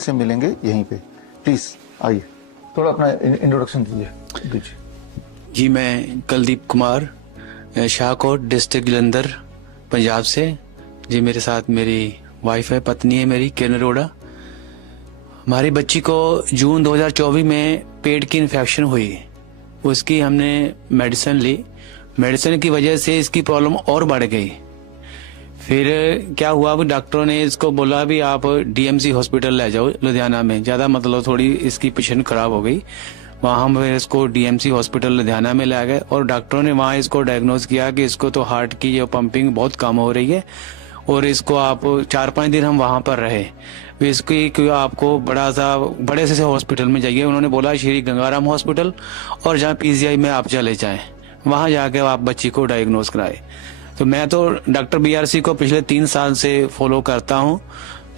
से मिलेंगे यहीं पे। प्लीज आइए, थोड़ा अपना इंट्रोडक्शन दीजिए। जी, मैं कुलदीप कुमार, शाहकोट डिस्ट्रिक्ट जलंधर, पंजाब से। जी, मेरे साथ मेरी वाइफ है, पत्नी है मेरी, किरण अरोड़ा। हमारी बच्ची को जून 2024 में पेट की इन्फेक्शन हुई। उसकी हमने मेडिसिन ली। मेडिसिन की वजह से इसकी प्रॉब्लम और बढ़ गई। फिर क्या हुआ, अब डॉक्टरों ने इसको बोला भी आप डीएमसी हॉस्पिटल ले जाओ लुधियाना में। ज़्यादा मतलब थोड़ी इसकी पेशेंट खराब हो गई। वहाँ हम फिर इसको डीएमसी हॉस्पिटल लुधियाना में ले गए और डॉक्टरों ने वहाँ इसको डायग्नोज किया कि इसको तो हार्ट की जो पंपिंग बहुत कम हो रही है और इसको आप 4-5 दिन हम वहाँ पर रहे। इसकी आपको बड़े से हॉस्पिटल में जाइए। उन्होंने बोला श्री गंगाराम हॉस्पिटल और जहाँ पीजीआई में आप चले जाएं, वहाँ जाके आप बच्ची को डायग्नोज कराए। तो मैं तो डॉक्टर बीआरसी को पिछले 3 साल से फॉलो करता हूँ।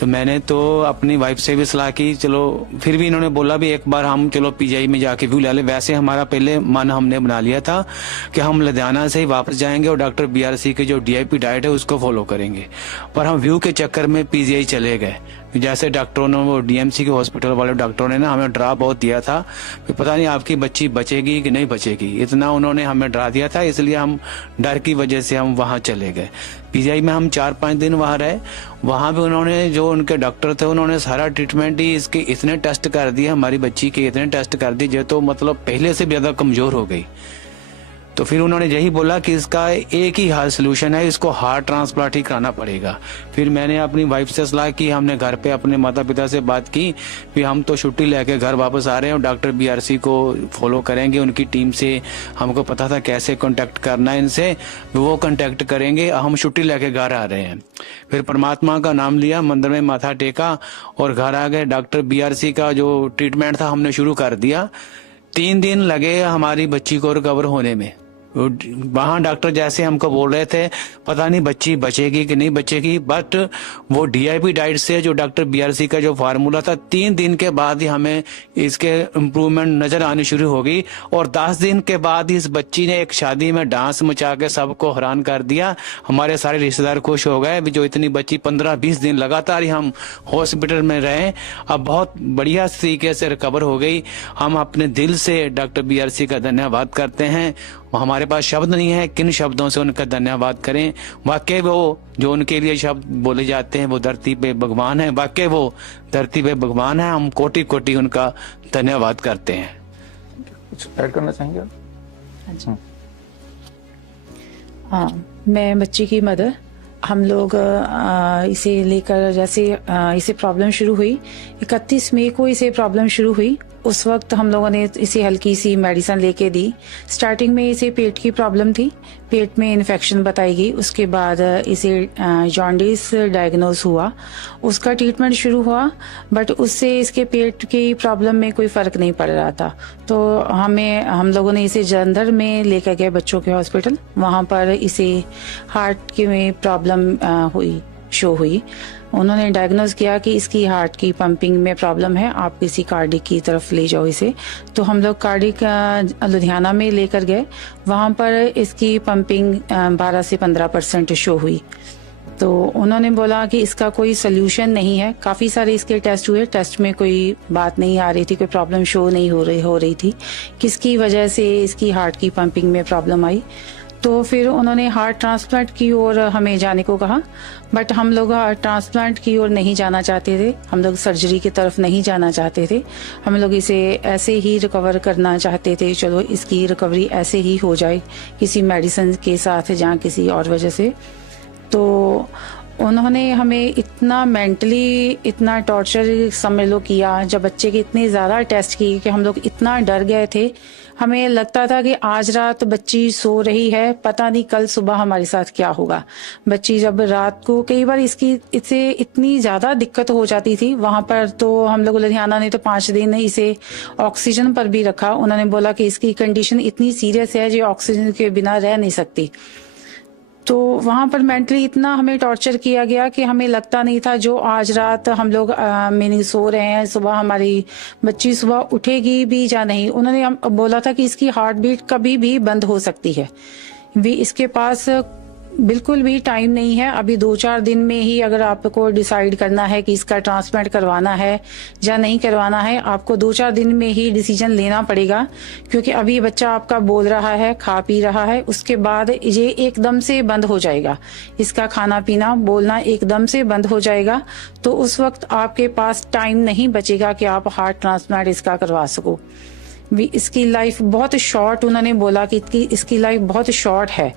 तो मैंने तो अपनी वाइफ से भी सलाह की, चलो फिर भी इन्होंने बोला भी एक बार हम चलो पीजीआई में जाके व्यू ले ले। वैसे हमारा पहले मन हमने बना लिया था कि हम लुधियाना से ही वापस जाएंगे और डॉक्टर बीआरसी के जो डीआईपी डाइट है उसको फॉलो करेंगे, पर हम व्यू के चक्कर में पीजीआई चले गए। जैसे डॉक्टरों ने, वो डीएमसी के हॉस्पिटल वाले डॉक्टरों ने ना हमें डरा बहुत दिया था कि पता नहीं आपकी बच्ची बचेगी कि नहीं बचेगी, इतना उन्होंने हमें डरा दिया था। इसलिए हम डर की वजह से हम वहाँ चले गए। पीजीआई में हम 4-5 दिन वहाँ रहे। वहाँ भी उन्होंने, जो उनके डॉक्टर थे, उन्होंने सारा ट्रीटमेंट ही इसके इतने टेस्ट कर दिए, हमारी बच्ची के इतने टेस्ट कर दिए जो तो मतलब पहले से भी ज्यादा कमजोर हो गई। तो फिर उन्होंने यही बोला कि इसका एक ही हाल सोल्यूशन है, इसको हार्ट ट्रांसप्लांट ही कराना पड़ेगा। फिर मैंने अपनी वाइफ से सलाह की, हमने घर पे अपने माता पिता से बात की कि हम तो छुट्टी लेके घर वापस आ रहे हैं और डॉक्टर बीआरसी को फॉलो करेंगे। उनकी टीम से हमको पता था कैसे कांटेक्ट करना है इनसे, वो कांटेक्ट करेंगे। हम छुट्टी लेके घर आ रहे हैं। फिर परमात्मा का नाम लिया, मंदिर में माथा टेका और घर आ गए। डॉक्टर बीआरसी का जो ट्रीटमेंट था हमने शुरू कर दिया। 3 दिन लगे हमारी बच्ची को रिकवर होने में। वहाँ डॉक्टर जैसे हमको बोल रहे थे पता नहीं बच्ची बचेगी कि नहीं बचेगी, बट वो डीआईपी डाइट से जो डॉक्टर बीआरसी का जो फार्मूला था, 3 दिन के बाद ही हमें इसके इम्प्रूवमेंट नजर आनी शुरू हो गई। और 10 दिन के बाद इस बच्ची ने एक शादी में डांस मचा के सबको हैरान कर दिया। हमारे सारे रिश्तेदार खुश हो गए। जो इतनी बच्ची 15-20 दिन लगातार ही हम हॉस्पिटल में रहे, अब बहुत बढ़िया तरीके से रिकवर हो गई। हम अपने दिल से डॉक्टर बीआरसी का धन्यवाद करते हैं। हमारे पास शब्द नहीं है किन शब्दों से उनका धन्यवाद करें। वाकई वो जो उनके लिए शब्द बोले जाते हैं, वो धरती पे भगवान है। वाकई वो धरती पे भगवान है। हम कोटि कोटि उनका धन्यवाद करते हैं। कुछ ऐड करना चाहेंगे आप? अच्छा, हाँ, मैं बच्ची की मदर। हम लोग इसे लेकर, जैसे इसे प्रॉब्लम शुरू हुई 31 मई को इसे प्रॉब्लम शुरू हुई, उस वक्त हम लोगों ने इसे हल्की सी मेडिसिन लेके दी। स्टार्टिंग में इसे पेट की प्रॉब्लम थी, पेट में इन्फेक्शन बताई गई। उसके बाद इसे जॉन्डिस डायग्नोज हुआ, उसका ट्रीटमेंट शुरू हुआ, बट उससे इसके पेट की प्रॉब्लम में कोई फर्क नहीं पड़ रहा था। तो हम लोगों ने इसे जलंधर में लेकर गए बच्चों के हॉस्पिटल। वहाँ पर इसे हार्ट की में प्रॉब्लम शो हुई। उन्होंने डायग्नोज किया कि इसकी हार्ट की पंपिंग में प्रॉब्लम है, आप किसी कार्डिक की तरफ ले जाओ इसे। तो हम लोग कार्डिक लुधियाना में लेकर गए। वहाँ पर इसकी पंपिंग 12 से 15% शो हुई। तो उन्होंने बोला कि इसका कोई सोल्यूशन नहीं है। काफी सारे इसके टेस्ट हुए, टेस्ट में कोई बात नहीं आ रही थी, कोई प्रॉब्लम शो नहीं हो रही थी। किसकी वजह से इसकी हार्ट की पंपिंग में प्रॉब्लम आई। तो फिर उन्होंने हार्ट ट्रांसप्लांट की ओर हमें जाने को कहा, बट हम लोग हार्ट ट्रांसप्लांट की ओर नहीं जाना चाहते थे। हम लोग सर्जरी की तरफ नहीं जाना चाहते थे। हम लोग इसे ऐसे ही रिकवर करना चाहते थे, चलो इसकी रिकवरी ऐसे ही हो जाए किसी मेडिसिन के साथ या किसी और वजह से। तो उन्होंने हमें इतना मेंटली इतना टॉर्चर समझ लो किया, जब बच्चे के इतने ज़्यादा टेस्ट किए कि हम लोग इतना डर गए थे। हमें लगता था कि आज रात बच्ची सो रही है, पता नहीं कल सुबह हमारे साथ क्या होगा। बच्ची जब रात को कई बार इससे इतनी ज़्यादा दिक्कत हो जाती थी वहाँ पर, तो हम लोग लुधियाना ने तो 5 दिन इसे ऑक्सीजन पर भी रखा। उन्होंने बोला कि इसकी कंडीशन इतनी सीरियस है जो ऑक्सीजन के बिना रह नहीं सकती। तो वहाँ पर मेंटली इतना हमें टॉर्चर किया गया कि हमें लगता नहीं था जो आज रात हम लोग मीनिंग सो रहे हैं, सुबह हमारी बच्ची सुबह उठेगी भी या नहीं। उन्होंने बोला था कि इसकी हार्ट बीट कभी भी बंद हो सकती है। भी इसके पास बिल्कुल भी टाइम नहीं है। अभी 2-4 दिन में ही अगर आपको डिसाइड करना है कि इसका ट्रांसप्लांट करवाना है या नहीं करवाना है, आपको 2-4 दिन में ही डिसीजन लेना पड़ेगा, क्योंकि अभी बच्चा आपका बोल रहा है, खा पी रहा है, उसके बाद ये एकदम से बंद हो जाएगा। इसका खाना पीना बोलना एकदम से बंद हो जाएगा, तो उस वक्त आपके पास टाइम नहीं बचेगा कि आप हार्ट ट्रांसप्लांट इसका करवा सको। इसकी लाइफ बहुत शॉर्ट, उन्होंने बोला कि इसकी लाइफ बहुत शॉर्ट है।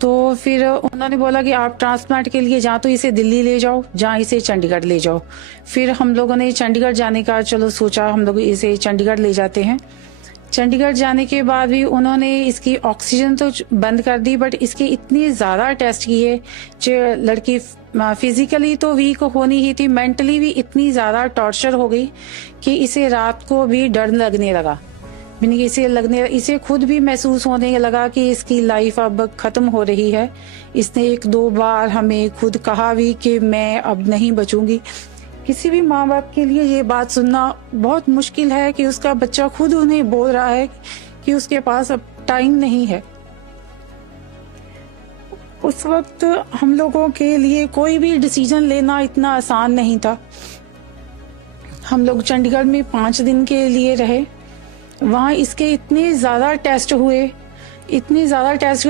तो फिर उन्होंने बोला कि आप ट्रांसप्लांट के लिए जहाँ तो इसे दिल्ली ले जाओ, जहाँ इसे चंडीगढ़ ले जाओ। फिर हम लोगों ने चंडीगढ़ जाने का चलो सोचा, हम लोग इसे चंडीगढ़ ले जाते हैं। चंडीगढ़ जाने के बाद भी उन्होंने इसकी ऑक्सीजन तो बंद कर दी, बट इसके इतने ज़्यादा टेस्ट किए जो लड़की फिजिकली तो वीक होनी ही थी, मेंटली भी इतनी ज़्यादा टॉर्चर हो गई कि इसे रात को भी डर लगने लगा। इसे खुद भी महसूस होने लगा कि इसकी लाइफ अब खत्म हो रही है। इसने 1-2 बार हमें खुद कहा भी कि मैं अब नहीं बचूंगी। किसी भी माँ बाप के लिए ये बात सुनना बहुत मुश्किल है कि उसका बच्चा खुद उन्हें बोल रहा है कि उसके पास अब टाइम नहीं है। उस वक्त हम लोगों के लिए कोई भी डिसीजन लेना इतना आसान नहीं था। हम लोग चंडीगढ़ में 5 दिन के लिए रहे। वहाँ इसके इतने ज़्यादा टेस्ट हुए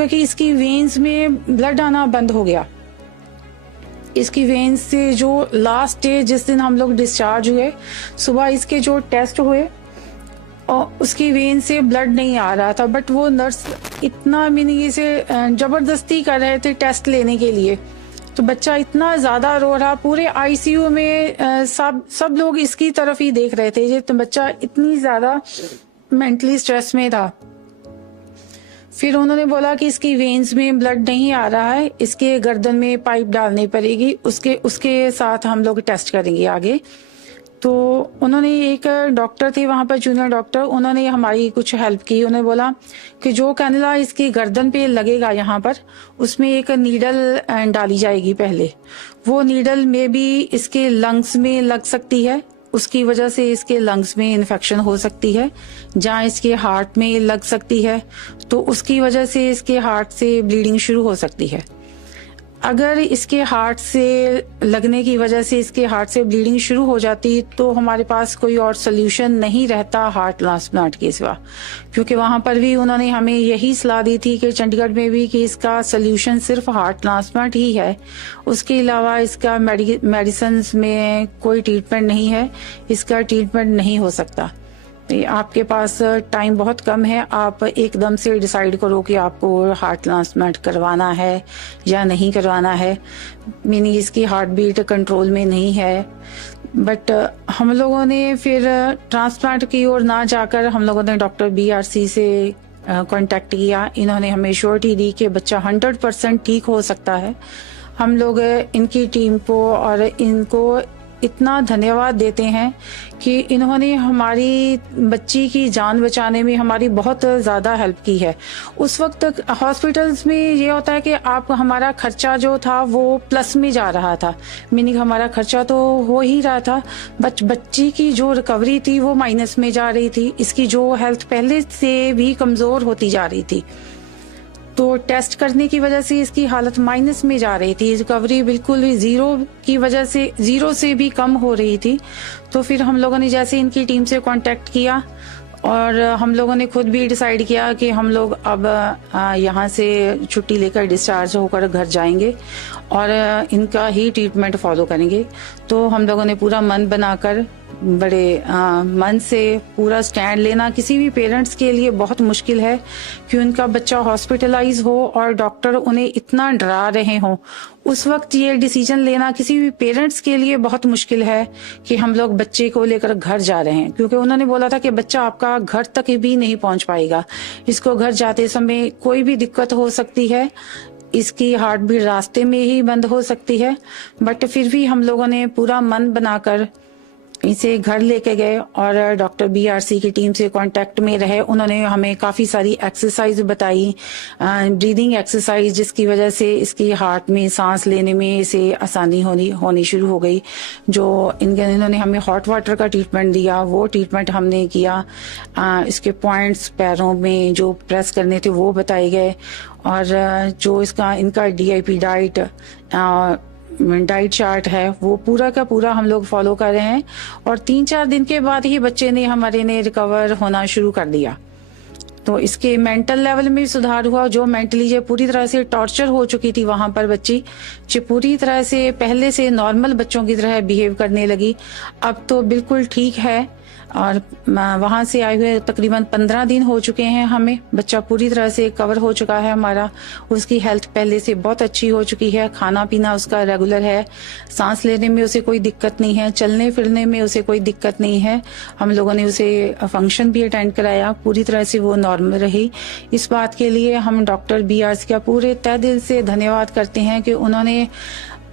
कि इसकी वेन्स में ब्लड आना बंद हो गया। इसकी वेन्स से जो लास्ट डे जिस दिन हम लोग डिस्चार्ज हुए, सुबह इसके जो टेस्ट हुए और उसकी वेन से ब्लड नहीं आ रहा था, बट वो नर्स इतना इसे जबरदस्ती कर रहे थे टेस्ट लेने के लिए। तो बच्चा इतना ज्यादा रो रहा, पूरे आईसीयू में सब लोग इसकी तरफ ही देख रहे थे। ये तो बच्चा इतनी ज्यादा मेंटली स्ट्रेस में था। फिर उन्होंने बोला कि इसकी वेन्स में ब्लड नहीं आ रहा है, इसके गर्दन में पाइप डालनी पड़ेगी, उसके साथ हम लोग टेस्ट करेंगे आगे। तो उन्होंने, एक डॉक्टर थे वहां पर, जूनियर डॉक्टर, उन्होंने हमारी कुछ हेल्प की। उन्होंने बोला कि जो कैनुला इसकी गर्दन पे लगेगा यहाँ पर, उसमें एक नीडल डाली जाएगी पहले। वो नीडल में भी इसके लंग्स में लग सकती है, उसकी वजह से इसके लंग्स में इन्फेक्शन हो सकती है। जहाँ इसके हार्ट में लग सकती है तो उसकी वजह से इसके हार्ट से ब्लीडिंग शुरू हो सकती है। अगर इसके हार्ट से लगने की वजह से इसके हार्ट से ब्लीडिंग शुरू हो जाती तो हमारे पास कोई और सोल्यूशन नहीं रहता हार्ट ट्रांसप्लांट के सिवा, क्योंकि वहां पर भी उन्होंने हमें यही सलाह दी थी कि चंडीगढ़ में भी कि इसका सोल्यूशन सिर्फ हार्ट ट्रांसप्लांट ही है, उसके अलावा इसका मेडिसिन में कोई ट्रीटमेंट नहीं है, इसका ट्रीटमेंट नहीं हो सकता। आपके पास टाइम बहुत कम है, आप एकदम से डिसाइड करो कि आपको हार्ट ट्रांसप्लांट करवाना है या नहीं करवाना है। मीनिंग इसकी हार्ट बीट कंट्रोल में नहीं है। बट हम लोगों ने फिर ट्रांसप्लांट की ओर ना जाकर हम लोगों ने डॉक्टर BRC से कांटेक्ट किया। इन्होंने हमें श्योरिटी दी कि बच्चा 100% ठीक हो सकता है। हम लोग इनकी टीम को और इनको इतना धन्यवाद देते हैं कि इन्होंने हमारी बच्ची की जान बचाने में हमारी बहुत ज़्यादा हेल्प की है। उस वक्त हॉस्पिटल्स में ये होता है कि आप, हमारा खर्चा जो था वो प्लस में जा रहा था, मीनिंग हमारा खर्चा तो हो ही रहा था, बच्ची की जो रिकवरी थी वो माइनस में जा रही थी। इसकी जो हेल्थ पहले से भी कमज़ोर होती जा रही थी, तो टेस्ट करने की वजह से इसकी हालत माइनस में जा रही थी। रिकवरी बिल्कुल भी जीरो से भी कम हो रही थी। तो फिर हम लोगों ने जैसे इनकी टीम से कांटेक्ट किया और हम लोगों ने खुद भी डिसाइड किया कि हम लोग अब यहाँ से छुट्टी लेकर डिस्चार्ज होकर घर जाएंगे और इनका ही ट्रीटमेंट फॉलो करेंगे। तो हम लोगों ने पूरा मन बनाकर, बड़े मन से पूरा स्टैंड लेना किसी भी पेरेंट्स के लिए बहुत मुश्किल है कि उनका बच्चा हॉस्पिटलाइज हो और डॉक्टर उन्हें इतना डरा रहे हों। उस वक्त ये डिसीजन लेना किसी भी पेरेंट्स के लिए बहुत मुश्किल है कि हम लोग बच्चे को लेकर घर जा रहे हैं, क्योंकि उन्होंने बोला था कि बच्चा आपका घर तक भी नहीं पहुंच पाएगा, इसको घर जाते समय कोई भी दिक्कत हो सकती है, इसकी हार्ट भी रास्ते में ही बंद हो सकती है। बट फिर भी हम लोगों ने पूरा मन बनाकर इसे घर लेके गए और डॉक्टर BRC की टीम से कांटेक्ट में रहे। उन्होंने हमें काफ़ी सारी एक्सरसाइज बताई, ब्रीदिंग एक्सरसाइज, जिसकी वजह से इसकी हार्ट में सांस लेने में इसे आसानी होनी शुरू हो गई। जो इन्होंने हमें हॉट वाटर का ट्रीटमेंट दिया, वो ट्रीटमेंट हमने किया। इसके पॉइंट्स पैरों में जो प्रेस करने थे वो बताए गए, और जो इनका DIP डाइट चार्ट है वो पूरा का पूरा हम लोग फॉलो कर रहे हैं। और 3-4 दिन के बाद ही बच्चे ने हमारे ने रिकवर होना शुरू कर दिया। तो इसके मेंटल लेवल में भी सुधार हुआ। जो मेंटली जो पूरी तरह से टॉर्चर हो चुकी थी वहां पर बच्ची, जो पूरी तरह से पहले से नॉर्मल बच्चों की तरह बिहेव करने लगी, अब तो बिल्कुल ठीक है। और वहां से आए हुए तकरीबन 15 दिन हो चुके हैं हमें। बच्चा पूरी तरह से कवर हो चुका है हमारा। उसकी हेल्थ पहले से बहुत अच्छी हो चुकी है। खाना पीना उसका रेगुलर है। सांस लेने में उसे कोई दिक्कत नहीं है। चलने फिरने में उसे कोई दिक्कत नहीं है। हम लोगों ने उसे फंक्शन भी अटेंड कराया, पूरी तरह से वो नॉर्मल रही। इस बात के लिए हम डॉक्टर BRC का पूरे तहे दिल से धन्यवाद करते हैं कि उन्होंने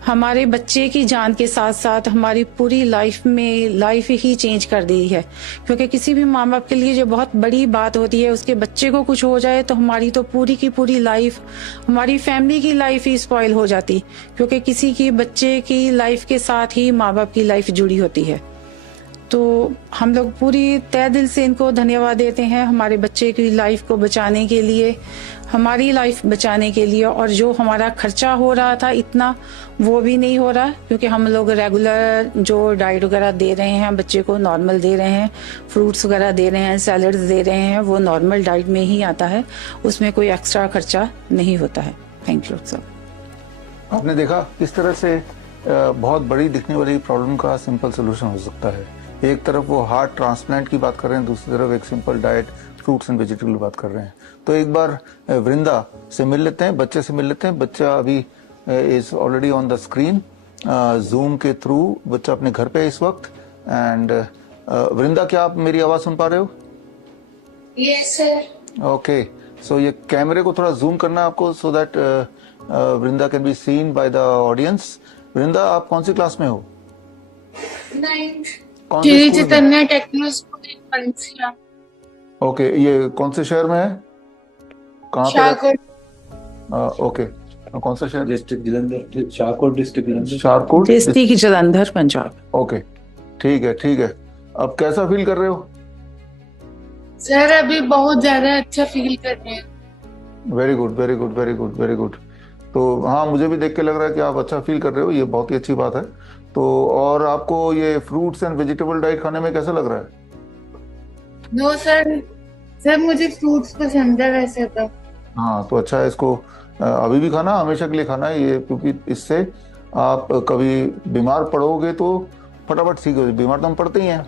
हमारे बच्चे की जान के साथ साथ हमारी पूरी लाइफ ही चेंज कर दी है। क्योंकि किसी भी माँ बाप के लिए जो बहुत बड़ी बात होती है, उसके बच्चे को कुछ हो जाए तो हमारी तो पूरी की पूरी लाइफ, हमारी फैमिली की लाइफ ही स्पॉइल हो जाती। क्योंकि किसी की बच्चे की लाइफ के साथ ही माँ बाप की लाइफ जुड़ी होती है। तो हम लोग पूरी तहे दिल से इनको धन्यवाद देते हैं, हमारे बच्चे की लाइफ को बचाने के लिए, हमारी लाइफ बचाने के लिए। और जो हमारा खर्चा हो रहा था इतना, वो भी नहीं हो रहा, क्योंकि हम लोग रेगुलर जो डाइट वगैरह दे रहे हैं बच्चे को, नॉर्मल दे रहे हैं, फ्रूट्स वगैरह दे रहे हैं, सैलड्स दे रहे हैं, वो नॉर्मल डाइट में ही आता है। उसमें कोई एक्स्ट्रा खर्चा नहीं होता है। Thank you sir. आपने देखा किस तरह से बहुत बड़ी दिखने वाली प्रॉब्लम का सिंपल सोल्यूशन हो सकता है। एक तरफ वो हार्ट ट्रांसप्लांट की बात कर रहे हैं, दूसरी तरफ एक simple diet, fruits and vegetable की बात कर रहे हैं। तो एक बार वृंदा से मिल लेते हैं, बच्चे से मिल लेते हैं। बच्चा अभी is already on the screen, zoom के थ्रू बच्चा अपने घर पे है इस वक्त। एंड वृंदा, क्या आप मेरी आवाज सुन पा रहे हो? Yes sir. ओके, सो ये कैमरे को थोड़ा जूम करना है आपको, so that Vrinda can be seen by the audience. Vrinda, आप कौन सी क्लास में हो? 9th। कौन से स्कूल में? Chaitanya techno school in Panchkula. Okay, ये कौन से शहर में है? कहाँ पे? शाहकोट। ओके, कौन सा शहर? District Jalandhar, Shahkot district Jalandhar. Shahkot district Jalandhar, Punjab. Okay, ठीक है ठीक है। अब कैसा फील कर रहे हो? सर अभी बहुत ज्यादा अच्छा फील कर रहे हैं। Very good very good very good very good. तो हाँ, मुझे भी देख के लग रहा है कि आप अच्छा फील कर रहे हो, ये बहुत ही अच्छी बात है। तो और आपको ये फ्रूट्स एंड वेजिटेबल डाइट खाने में कैसा लग रहा है? नो सर, सर मुझे फ्रूट्स पसंद है वैसे तो। हाँ, तो अच्छा है, इसको अभी भी खाना, हमेशा के लिए खाना है ये, क्योंकि इससे आप कभी बीमार पड़ोगे तो फटाफट ठीक हो। बीमार तो हम पड़ते ही हैं,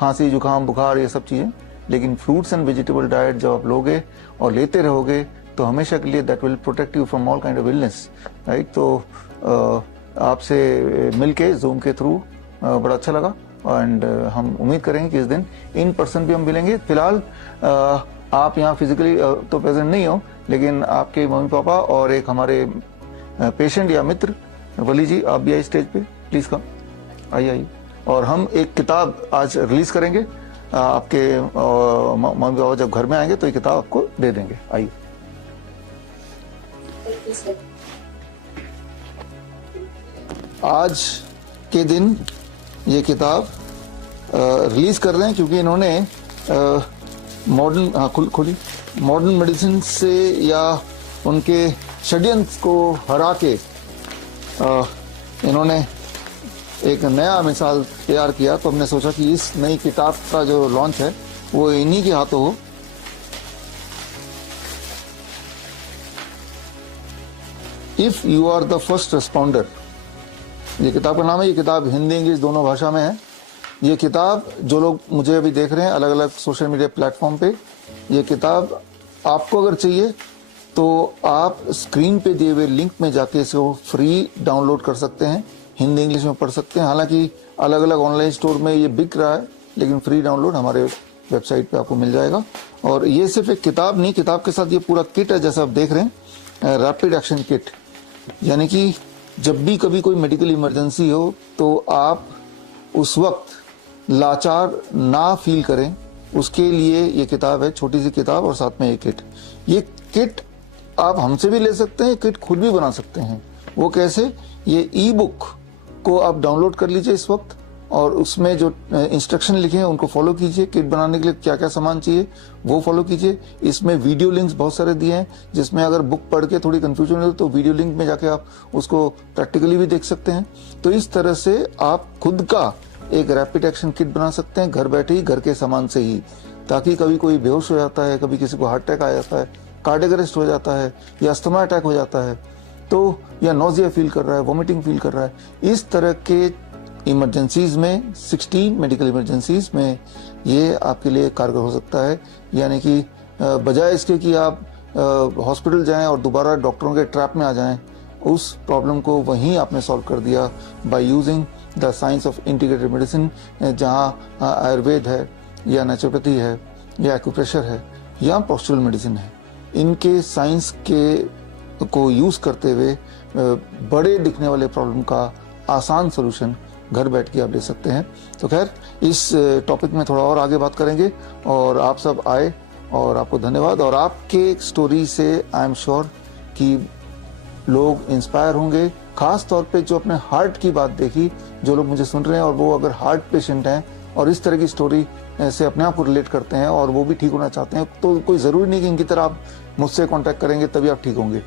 खांसी जुकाम बुखार ये सब चीज़ें, लेकिन फ्रूट्स एंड वेजिटेबल डाइट जब आप लोगे और लेते रहोगे तो हमेशा के लिए that will protect you from all kind of illness, right. तो आपसे मिलके जूम के थ्रू बड़ा अच्छा लगा। एंड हम उम्मीद करेंगे कि इस दिन इन पर्सन भी हम मिलेंगे। फिलहाल आप यहाँ फिजिकली तो प्रेजेंट नहीं हो, लेकिन आपके मम्मी पापा और एक हमारे पेशेंट या मित्र वली जी, आप भी आइए स्टेज पे, प्लीज कम, आइए आइए। और हम एक किताब आज रिलीज करेंगे, आपके मम्मी पापा जब घर में आएंगे तो ये किताब आपको दे देंगे। आइए। आज के दिन ये किताब रिलीज कर रहे हैं क्योंकि इन्होंने मॉडर्न मेडिसिन से या उनके षड्यंत्र को हरा के इन्होंने एक नया मिसाल तैयार किया। तो हमने सोचा कि इस नई किताब का जो लॉन्च है वो इन्हीं के हाथों हो। If you are the first responder, ये किताब का नाम है। ये किताब हिंदी इंग्लिश दोनों भाषा में है। ये किताब जो लोग मुझे अभी देख रहे हैं अलग अलग सोशल मीडिया प्लेटफॉर्म पे, ये किताब आपको अगर चाहिए तो आप स्क्रीन पे दिए हुए लिंक में जाके इसको फ्री डाउनलोड कर सकते हैं, हिंदी इंग्लिश में पढ़ सकते हैं। हालांकि अलग अलग ऑनलाइन स्टोर में ये बिक रहा है, लेकिन फ्री डाउनलोड हमारे वेबसाइट पे आपको मिल जाएगा। और ये सिर्फ एक किताब नहीं, किताब के साथ ये पूरा किट है, जैसा आप देख रहे हैं, रैपिड एक्शन किट। यानी कि जब भी कभी कोई मेडिकल इमरजेंसी हो तो आप उस वक्त लाचार ना फील करें उसके लिए ये किताब है, छोटी सी किताब और साथ में एक किट। ये किट आप हमसे भी ले सकते हैं, किट खुद भी बना सकते हैं। वो कैसे? ये ई बुक को आप डाउनलोड कर लीजिए इस वक्त और उसमें जो इंस्ट्रक्शन लिखे हैं उनको फॉलो कीजिए। किट बनाने के लिए क्या क्या सामान चाहिए वो फॉलो कीजिए। इसमें वीडियो लिंक्स बहुत सारे दिए हैं जिसमें अगर बुक पढ़ के थोड़ी कंफ्यूजन हो तो वीडियो लिंक में जाके आप उसको प्रैक्टिकली भी देख सकते हैं। तो इस तरह से आप खुद का एक रैपिड एक्शन किट बना सकते हैं घर बैठे ही, घर के सामान से ही, ताकि कभी कोई बेहोश हो जाता है, कभी किसी को हार्ट अटैक आ जाता है, कार्डियक अरेस्ट हो जाता है या अस्थमा अटैक हो जाता है, तो या नोजिया फील कर रहा है, वॉमिटिंग फील कर रहा है, इस तरह के इमरजेंसीज में 16 मेडिकल इमरजेंसीज में ये आपके लिए कारगर हो सकता है। यानी कि बजाय इसके कि आप हॉस्पिटल जाएं और दोबारा डॉक्टरों के ट्रैप में आ जाएं, उस प्रॉब्लम को वहीं आपने सॉल्व कर दिया by using the science of integrated medicine, जहाँ आयुर्वेद है या नेचुरोपैथी है या एक्यूप्रेशर है या पोस्चरल मेडिसिन है। इनके साइंस के को यूज करते हुए बड़े दिखने वाले प्रॉब्लम का आसान सोल्यूशन घर बैठ के आप ले सकते हैं। तो खैर, इस टॉपिक में थोड़ा और आगे बात करेंगे और आप सब आए और आपको धन्यवाद। और आपके स्टोरी से आई एम श्योर कि लोग इंस्पायर होंगे, खास तौर पे जो अपने हार्ट की बात देखी, जो लोग मुझे सुन रहे हैं और वो अगर हार्ट पेशेंट हैं और इस तरह की स्टोरी से अपने आप को रिलेट करते हैं और वो भी ठीक होना चाहते हैं, तो कोई ज़रूरी नहीं कि इनकी तरह आप मुझसे कांटेक्ट करेंगे तभी आप ठीक होंगे।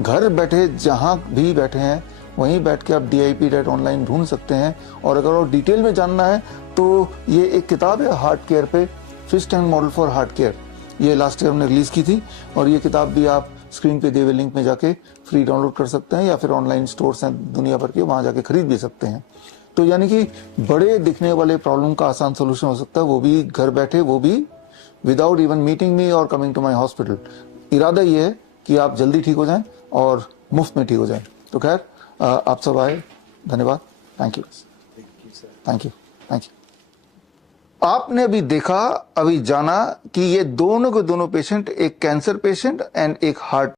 घर बैठे जहाँ भी बैठे हैं वहीं बैठ के आप DIP ऑनलाइन ढूंढ सकते हैं। और अगर और डिटेल में जानना है तो ये एक किताब है हार्ट केयर पे, fist and model for heart care, ये लास्ट ईयर हमने रिलीज की थी और ये किताब भी आप स्क्रीन पे दिए हुए लिंक में जाके फ्री डाउनलोड कर सकते हैं या फिर ऑनलाइन स्टोर्स हैं दुनिया भर के, वहां जाके खरीद भी सकते हैं। तो यानी कि बड़े दिखने वाले प्रॉब्लम का आसान सोल्यूशन हो सकता है, वो भी घर बैठे, वो भी विदाउट इवन मीटिंग मी और कमिंग टू माई हॉस्पिटल। इरादा ये है कि आप जल्दी ठीक हो जाएं और मुफ्त में ठीक हो जाएं। तो खैर, आप सब आए, धन्यवाद, thank you, thank you, thank you. आपने अभी देखा, अभी जाना कि ये दोनों के दोनों पेशेंट, एक कैंसर पेशेंट एंड एक हार्ट